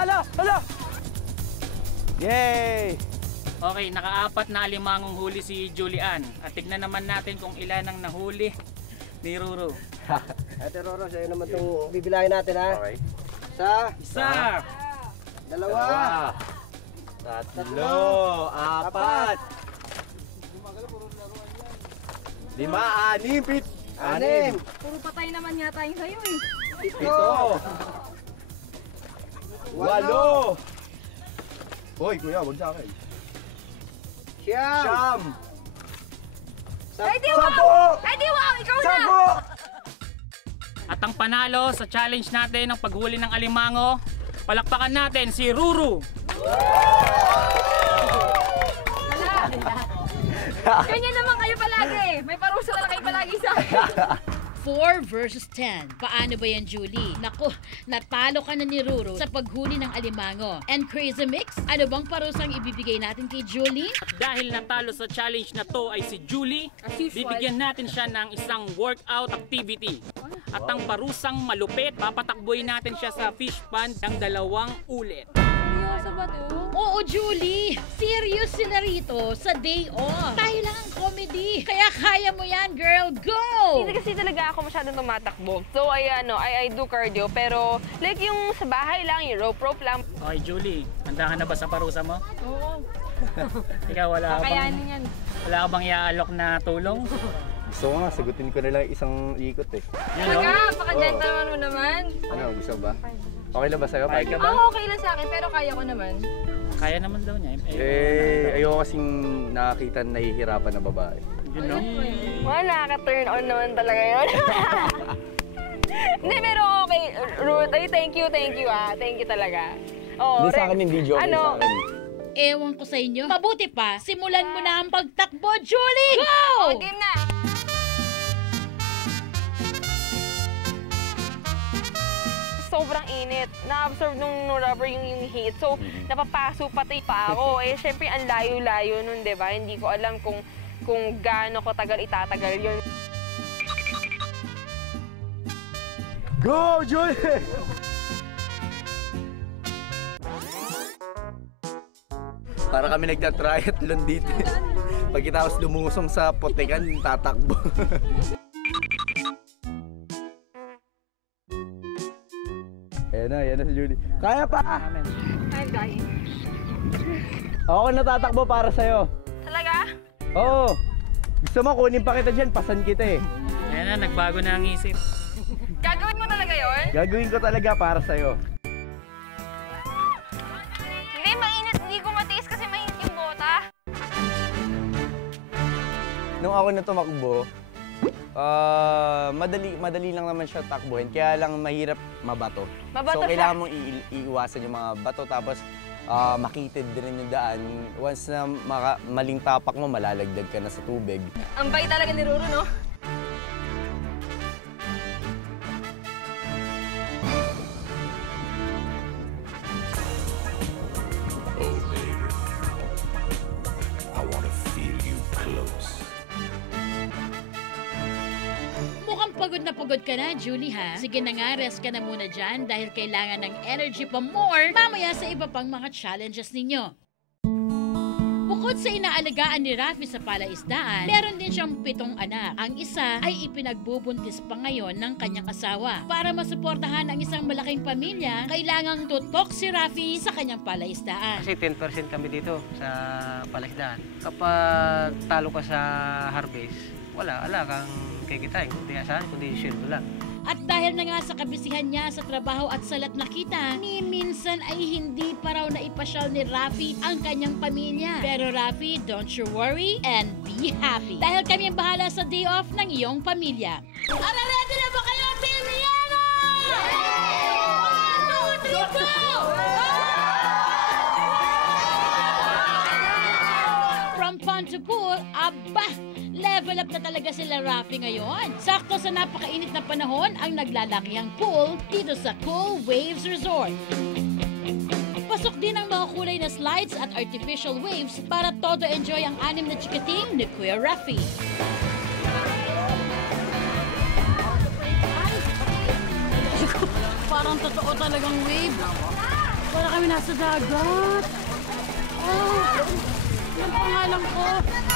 Hala! Yay! Okay, nakaapat na alimangong huli si Julian. At tignan naman natin kung ilan ang nahuli ni Ruru. Ate Roro, sa'yo naman itong bibilahin natin, ha? Okay. Isa. Dalawa. Tatlo. Apat. 5, 6, 7. 6. Puro patay naman yata yung sa'yo eh. 7. 8. Hoy, kuya, wag sa akin. Siyam. Ay di wow! Ay di wow! Ikaw na! At ang panalo sa challenge natin ng paghuli ng alimango, palakpakan natin si Ruru. Ganyan naman kayo palagi. May parusa na kayo palagi sa akin. 4 versus 10. Paano ba yan, Julie? Naku, natalo ka na ni Ruru sa paghuli ng alimango. And Crazy Mix, ano bang parusang ibibigay natin kay Julie? Dahil natalo sa challenge na to ay si Julie, As usual. bibigyan natin siya ng isang workout activity. At ang parusang malupit, papatakboy natin siya sa fish pond ng 2 ulit. Seryoso ba to? Oo, Julie. Serious sila rito sa day off. Tayo lang ang comedy. Kaya kaya mo yan, girl. Go! Hindi kasi talaga ako masyadong tumatakbo. So, I do cardio. Pero, like yung sa bahay lang, yung rope lang. Okay, Julie, handa ka na ba sa parusa mo? Oo. Ikaw, wala Kakayanin yan. ka bang iaalok na tulong? Gusto ko nga, sagutin ko na lang isang ikot eh. Talaga, paka-gentleman mo naman. Ano, gusto ba? Okay lang ba sa'yo? Pahig ka ba? Oo, okay lang sa akin, pero kaya ko naman. Kaya naman daw niya. Ayoko kasing nakakita na nahihirapan na babae. Yun, no? Wala, nakaka-turn on naman talaga yun. Hindi, pero okay. Ruth, ay thank you ah. Thank you talaga. Oh, Hindi sa akin yung video, okay sa akin. Ewan ko sa inyo. Mabuti pa, simulan mo na ang pagtakbo, Julie! Go! Oh, game na! Sobrang init. Na-absorb nung rubber yung heat. So, napapaso pati pa ako. Eh, syempre, ang layo-layo nun, di ba? Hindi ko alam kung gaano ko tagal itatagal yun. Go, Julie! Para kami nagta-triathlon dito. Pagkatapos lumusong sa potekan, tatakbo. Yan na si Julie. Kaya pa! I'm dying. Ako natatakbo para sa'yo. Talaga? Oo. Gusto mo kunin pa kita dyan, pasan kita eh. Yan na, nagbago na ang isip. Gagawin mo talaga yun? Gagawin ko talaga para sa'yo. Hindi, mainit. Hindi ko matiis kasi mainit yung bota. Nung ako na tumakbo, madali lang naman siya takbuhin, kaya lang mahirap mabato. Mabato so, siya. kailangan mong iiwasan yung mga bato, tapos makitid din yung daan. Once na maling tapak mo, malalagdag ka na sa tubig. Ang bay talaga ni Ruru, no? Mukhang pagod na pagod ka na, Julie, ha? Sige na nga, rest ka na muna dyan dahil kailangan ng energy pa more mamaya sa iba pang mga challenges ninyo. Bukod sa inaalagaan ni Rafi sa palaisdaan, meron din siyang 7 anak. Ang isa ay ipinagbubuntis pa ngayon ng kanyang asawa. Para masuportahan ang isang malaking pamilya, kailangang tutok si Rafi sa kanyang palaisdaan. Kasi 10% kami dito sa palaisdaan. Kapag talo ka sa harvest, wala kang kikitain, kundi asahan, kundi sweldo lang. At dahil na nga sa kabisihan niya sa trabaho at salat na kita, ni minsan ay hindi pa raw naipasyal ni Rafi ang kanyang pamilya. Pero Rafi, don't you worry and be happy. Dahil kami ang bahala sa day off ng iyong pamilya. Ara, ready na ba kayo, Team Rihanna? 1, 2, 3, go! From fun to pool, aba! Level up na talaga sila Rafi ngayon. Sakto sa napakainit na panahon ang naglalakihang pool dito sa Cool Waves Resort. Pasok din ang mga kulay na slides at artificial waves para todo enjoy ang 6 na chikating ni Kuya Rafi. Parang totoo talagang wave. Wala kami nasa dagat. Oh, yung pangalan ko.